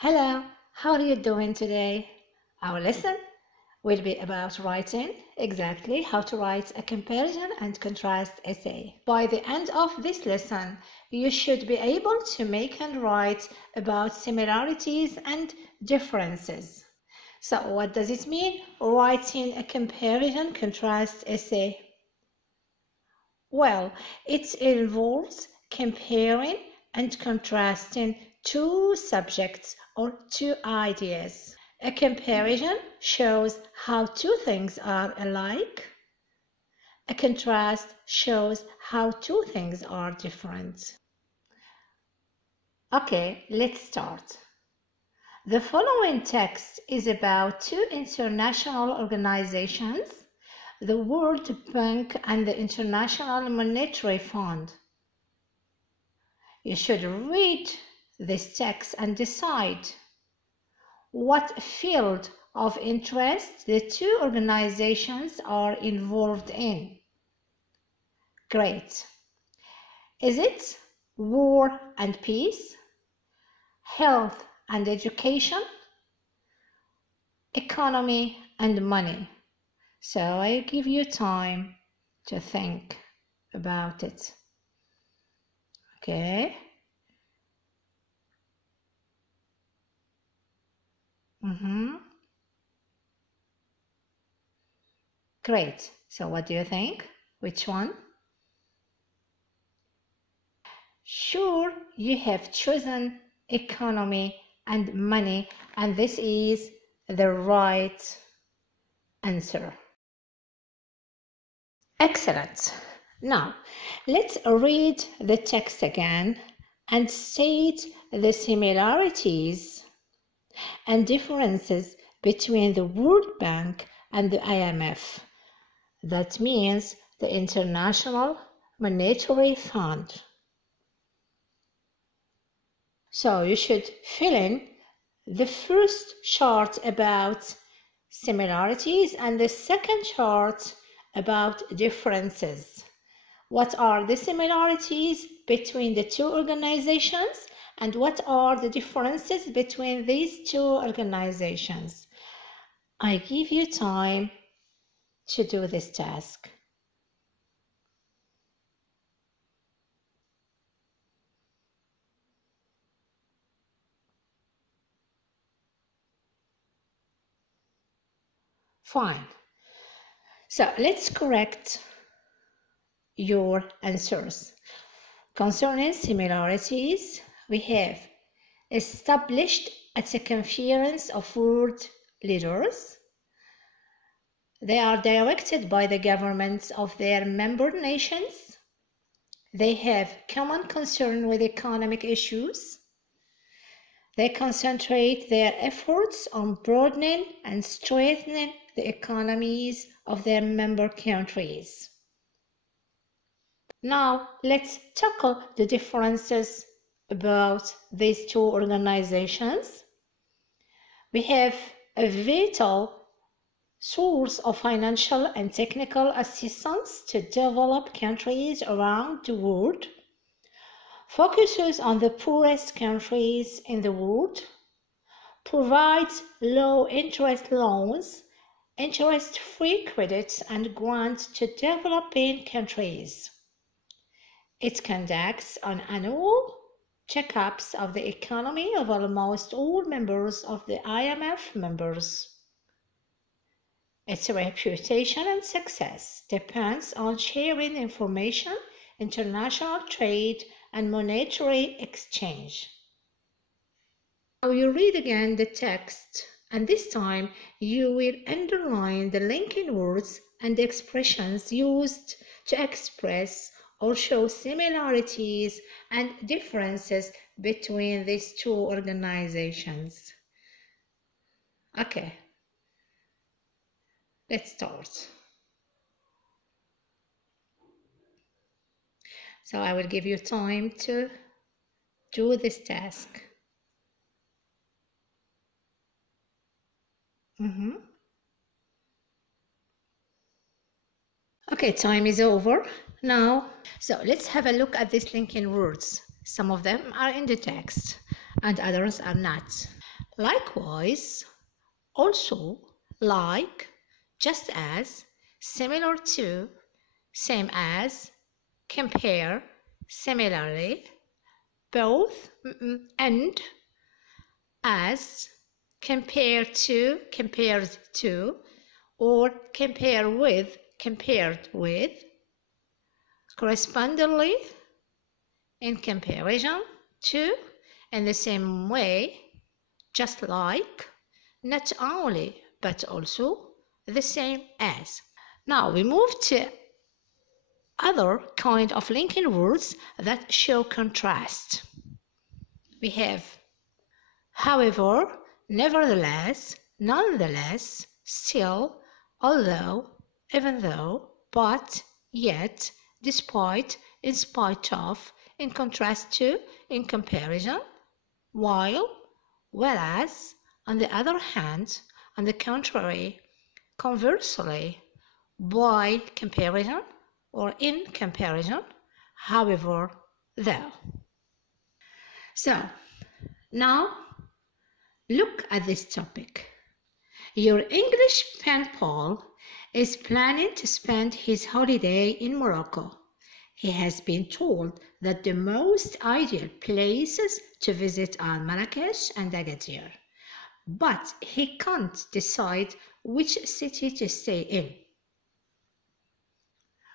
Hello, how are you doing today? Our lesson will be about writing, exactly how to write a comparison and contrast essay. By the end of this lesson, you should be able to make and write about similarities and differences. So what does it mean, writing a comparison contrast essay? Well, it involves comparing and contrasting two subjects or two ideas. A comparison shows how two things are alike. A contrast shows how two things are different. Okay, let's start. The following text is about two international organizations, the World Bank and the International Monetary Fund. You should read this text and decide what field of interest the two organizations are involved in. Great. Is it war and peace, health and education, economy and money? So I give you time to think about it. Okay. Great. So what do you think? Which one? Sure, you have chosen economy and money, and this is the right answer. Excellent. Now, let's read the text again and state the similarities and differences between the World Bank and the IMF. That means the International Monetary Fund. So you should fill in the first chart about similarities and the second chart about differences. What are the similarities between the two organizations and what are the differences between these two organizations? I give you time to do this task. Fine. So let's correct your answers. Concerning similarities, we have established at a conference of world leaders. They are directed by the governments of their member nations. They have common concern with economic issues. They concentrate their efforts on broadening and strengthening the economies of their member countries. Now, let's tackle the differences about these two organizations. We have a vital source of financial and technical assistance to develop countries around the world, focuses on the poorest countries in the world, provides low-interest loans, interest-free credits, and grants to developing countries. It conducts an annual checkups of the economy of almost all members of the IMF members. Its reputation and success depends on sharing information, international trade, and monetary exchange. Now you read again the text, and this time you will underline the linking words and expressions used to express or show similarities and differences between these two organizations. Okay, let's start. So I will give you time to do this task. Okay, time is over now. So let's have a look at these linking words. Some of them are in the text and others are not. Likewise, also, like, just as, similar to, same as, compare, similarly, both, and, as, compared to, or compare with, compared with, correspondingly, in comparison to, in the same way, just like, not only but also, the same as. Now we move to other kind of linking words that show contrast. We have however, nevertheless, nonetheless, still, although, even though, but, yet, despite, in spite of, in contrast to, in comparison, while, whereas, on the other hand, on the contrary, conversely, by comparison, or in comparison, however, though. So, now, look at this topic. Your English pen pal is planning to spend his holiday in Morocco. He has been told that the most ideal places to visit are Marrakesh and Agadir, but he can't decide which city to stay in.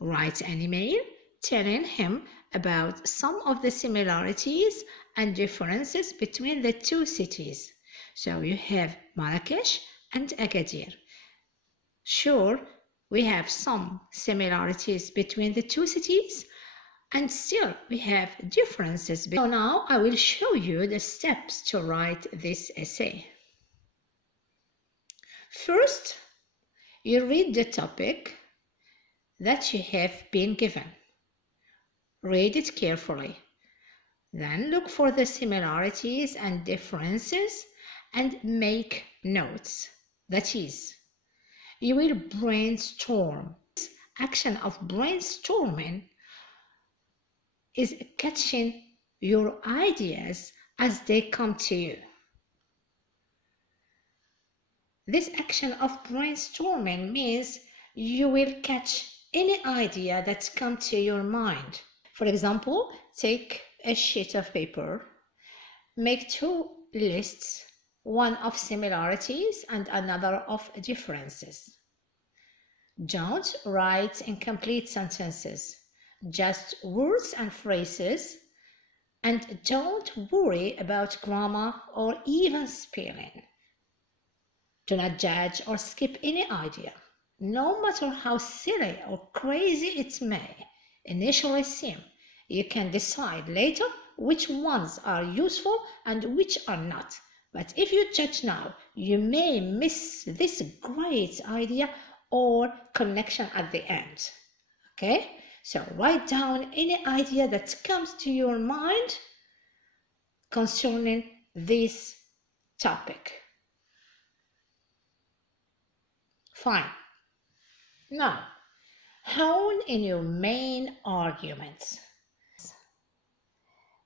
Write an email telling him about some of the similarities and differences between the two cities. So you have Marrakesh and Agadir. Sure, we have some similarities between the two cities, and still we have differences. So now I will show you the steps to write this essay. First, you read the topic that you have been given. Read it carefully. Then look for the similarities and differences and make notes. That is, you will brainstorm. This action of brainstorming is catching your ideas as they come to you. This action of brainstorming means you will catch any idea that comes to your mind. For example, take a sheet of paper, make two lists, one of similarities and another of differences. Don't write incomplete sentences, just words and phrases, and don't worry about grammar or even spelling. Do not judge or skip any idea, no matter how silly or crazy it may initially seem. You can decide later which ones are useful and which are not. But if you judge now, you may miss this great idea or connection at the end. Okay? So write down any idea that comes to your mind concerning this topic. Fine. Now, hone in your main arguments.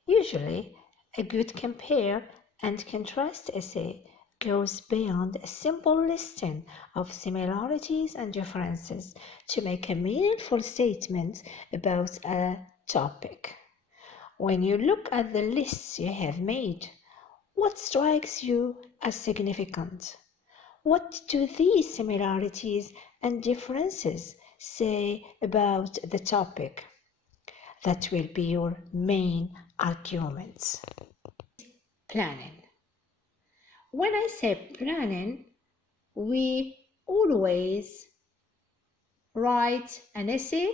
Usually, a good compare and contrast essay goes beyond a simple listing of similarities and differences to make a meaningful statement about a topic. When you look at the lists you have made, what strikes you as significant? What do these similarities and differences say about the topic? That will be your main arguments. Planning. When I say planning, we always write an essay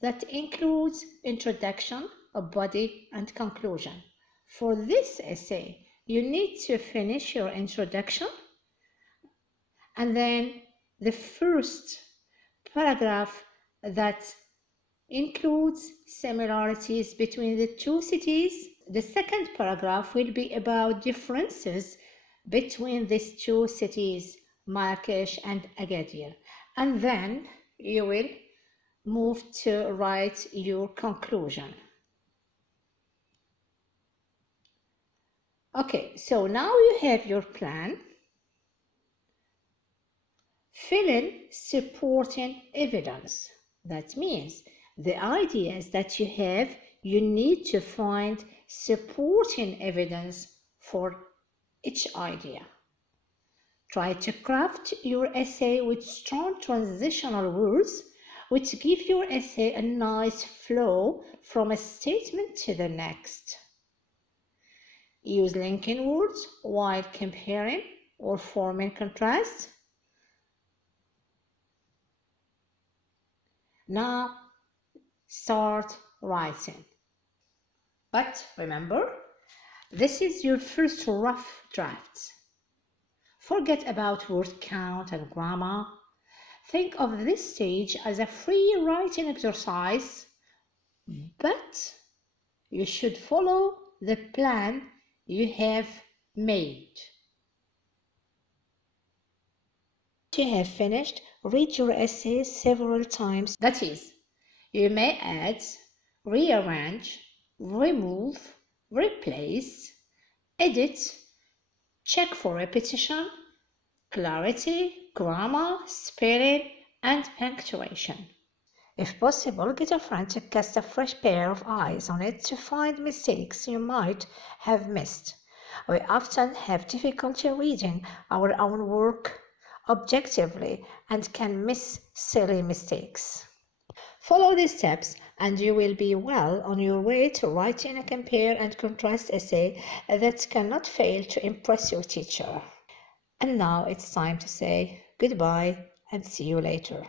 that includes introduction, a body, and conclusion. For this essay, you need to finish your introduction, and then the first paragraph that includes similarities between the two cities. The second paragraph will be about differences between these two cities, Marrakesh and Agadir. And then you will move to write your conclusion. Okay, so now you have your plan. Fill in supporting evidence. That means the ideas that you have, you need to find supporting evidence for each idea. Try to craft your essay with strong transitional words, which give your essay a nice flow from a statement to the next. Use linking words while comparing or forming contrast. Now, start writing. But remember, this is your first rough draft. Forget about word count and grammar. Think of this stage as a free writing exercise, but you should follow the plan you have made. Once you have finished, read your essay several times. That is, you may add, rearrange, remove, replace, edit, check for repetition, clarity, grammar, spelling, and punctuation. If possible, get a friend to cast a fresh pair of eyes on it to find mistakes you might have missed. We often have difficulty reading our own work objectively and can miss silly mistakes. Follow these steps and you will be well on your way to writing a compare and contrast essay that cannot fail to impress your teacher. And now it's time to say goodbye and see you later.